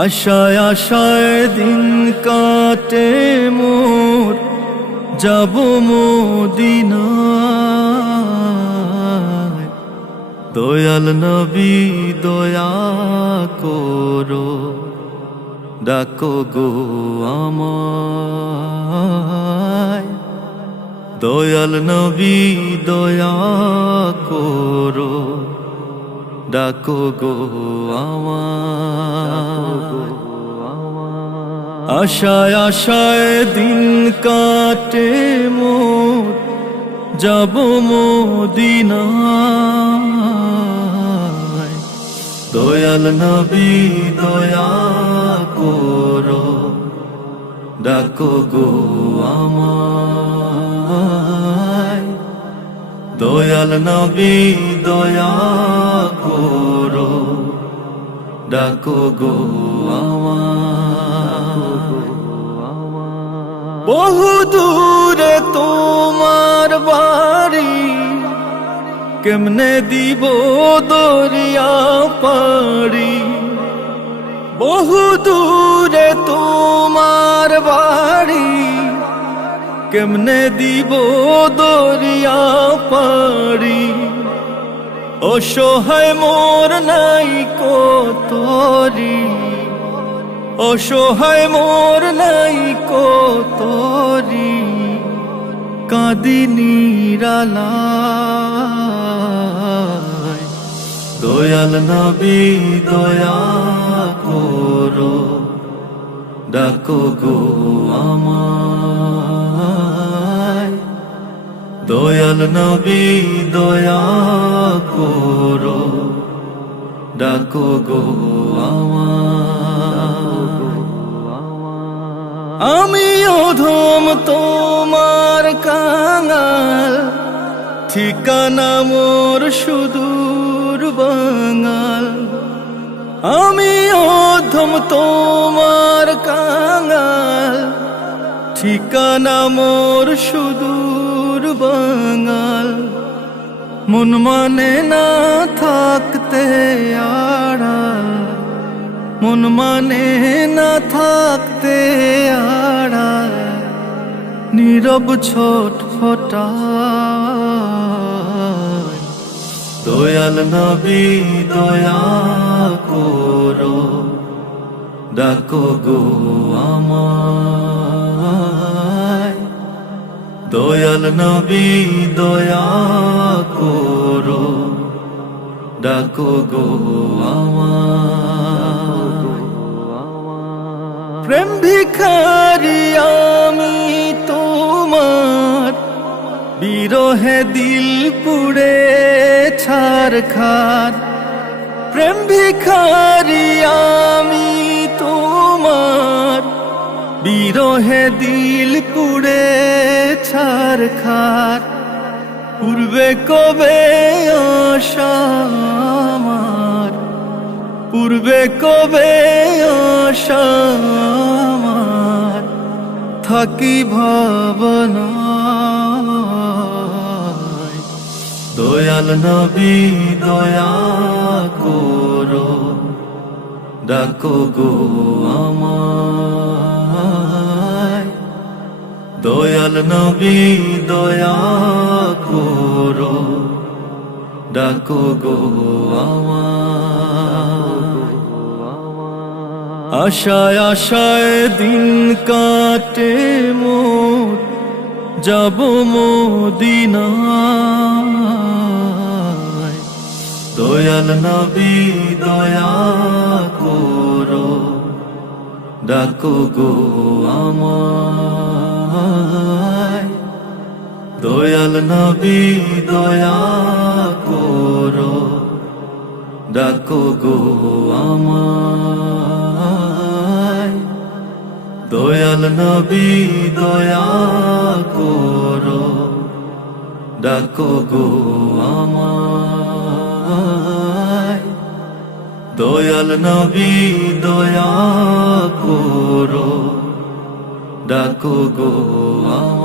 আশায় আশায় দিন কাটে মোর, যাব মদিনায়। দয়াল নবী দয়া করো, ডাকো গো আমায়। দয়াল নবী দয়া করো, ডাকো গো আমায়। আশায় আশায় দিন কাটে মোর, যাব মদিনায়। দয়াল নবী দয়া করো, ডাকো গো আমায়। দয়াল নবী দয়া করো, ডাকো গো আমায়। বহু দূরে তোমার বাড়ি, কেমনে দিব দরিয়া পাড়ি। বহু দূরে তোমার বাড়ি, কেমনে দিব দরিয়া পাড়ি। অসহায় মোর নাই কোতরি, অসহায় মোর নাই কোতরি। কাঁদি নিরালায়। দয়াল নবী দয়া করো, ডাকো গো আমায়। দয়াল নবী দয়া করো, ডাকো গো আমায়। আমি অধম তোমার কাঙাল, ঠিকানা মোর সুদূর বাঙাল। আমি অধম তোমার কাঙাল, ঠিকানা মোর সুদূর বাঙাল। মন মানে না থাকতে আড়াল, মন মানে না থাকতে আড়াল। নীরব ছটফটায়। দয়াল নবী দয়া করো, ডাকো গো আমায়। দয়াল নবী দয়া করো, ডাকো গো আমায়। প্রেম ভিখারি আমি তোমার, বিরহে দিল পুড়ে ছারখার। প্রেম ভিখারি আমি তোমার, বিরহে দিল পুড়ে ছারখার। পূর্বে কবে আশা আমার, পূর্বে কবে আশা আমার। থাকি ভাবনায়। দয়াল নবী দয়া করো, ডাকো গো আমায়। দয়াল নবী দয়া করো, ডাকো গো আমায়। আশায় আশায় দিন কাটে মোর, যাব মদিনায়। দয়াল নবী দয়া করো, ডাকো গো আমায়। দয়াল নবী দয়া করো, ডাকো গো আমায়। দয়াল নবী দয়া করো, ডাকো গো আমায়। দয়াল নবী দয়া করো, ডাকো গো আমায়।